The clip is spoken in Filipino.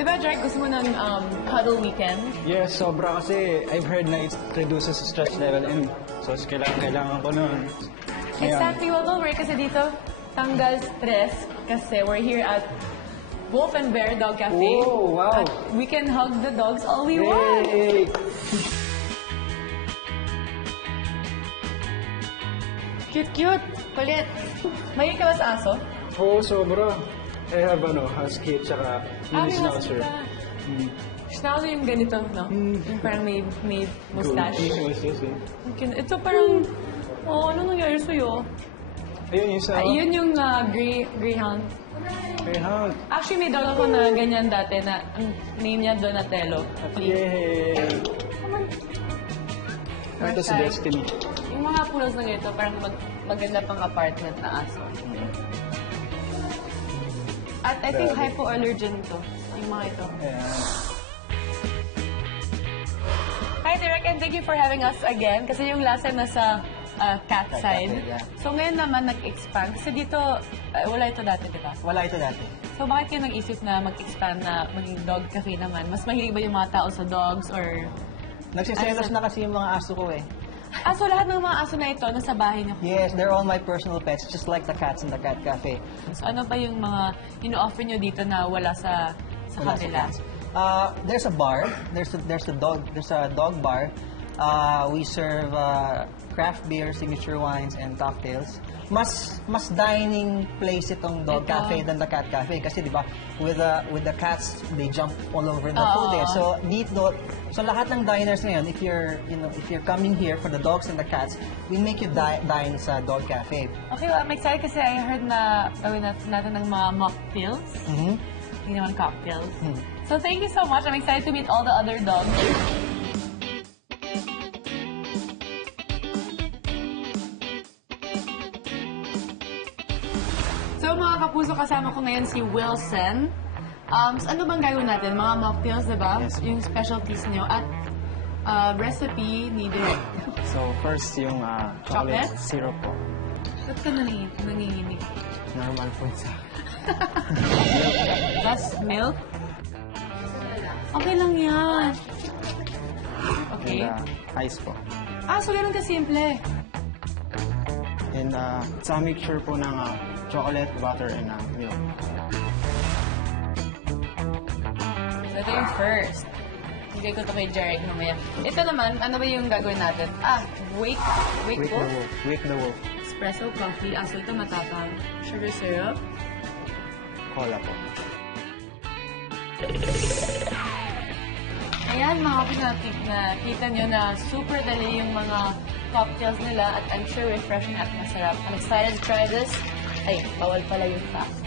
Diba, Jarek, gusto mo ng cuddle weekend? Yes, sobra kasi I've heard na it reduces stress level and so kailangan ko nun. Ngayon, Exactly. Well, don't worry kasi dito, tanggal stress kasi we're here at Wolf and Bear Dog Cafe. Oh, wow. At we can hug the dogs all we want. Yay! Cute. Kulit. May ka ba sa aso? Oo, sobra. I have husky tsaka mini May schnauzer. husky ka. Schnauzer yung ganito, no? Yung parang may mustache. Yes. Ito parang, ano nangyari sa'yo? Ayun, yung sa... Yun yung Greyhound. Greyhound. Actually, may dog ako na ganyan dati na ang name niya Donatello. Yay! Ito si Destiny. Yung mga pulos na ganito, parang maganda pang apartment na aso. At I think Grabe. hypoallergen to. Yung mga ito. Ayan. Hi, Derek, and thank you for having us again. Kasi yung last time nasa cat side. Cafe, yeah. So ngayon naman nag-expand. Kasi dito, wala ito dati, di ba? Wala ito dati. So bakit kayo nag-isip na mag-expand na maging dog cafe naman? Mas mahilig ba yung mga tao sa dogs or... Nagsiselos na kasi yung mga aso ko eh. So lahat ng mga aso na ito nasa bahay niyo? Yes, they're all my personal pets, just like the cats in the cat cafe. So ano ba yung mga ino-offer niyo dito na wala sa Wala sa kanila? cats. There's a bar. There's a dog bar. We serve craft beer, signature wines, and cocktails. Mas dining place itong dog Ito. cafe than the cat cafe kasi di ba with the cats they jump all over the food there. So dito so lahat ng diners ngayon if you're coming here for the dogs and the cats, we make you dine sa dog cafe. Okay, well, I'm excited kasi I heard na gawin natin ng mga mocktails. Hindi naman cocktails. So thank you so much. I'm excited to meet all the other dogs. So mga kapuso, kasama ko ngayon si Wilson. Ano bang gagawin natin? Mga mocktails, diba? Yes. Yung specialties niyo. At recipe ni Direk. So, first yung Chocolate? chocolate syrup po. Ba't ka nanginginig? Normal po sa Plus milk? Okay lang yan. Okay. and ice po. So ganun ka-simple. And sa mixture po ng chocolate, butter, and milk. So ito yung first. Bigay ko to kay Jarek mamaya. Ito naman, ano ba yung gagawin natin? Wake Wake the Wolf? wolf. Wake the wolf. Espresso coffee. So ito matapang. Sugar syrup. Cola po. Ayan, mga kapatid, nakita nyo na super dali yung mga cocktails nila at I'm sure refreshing at masarap. I'm excited to try this. Ay, bawal pala yung fast.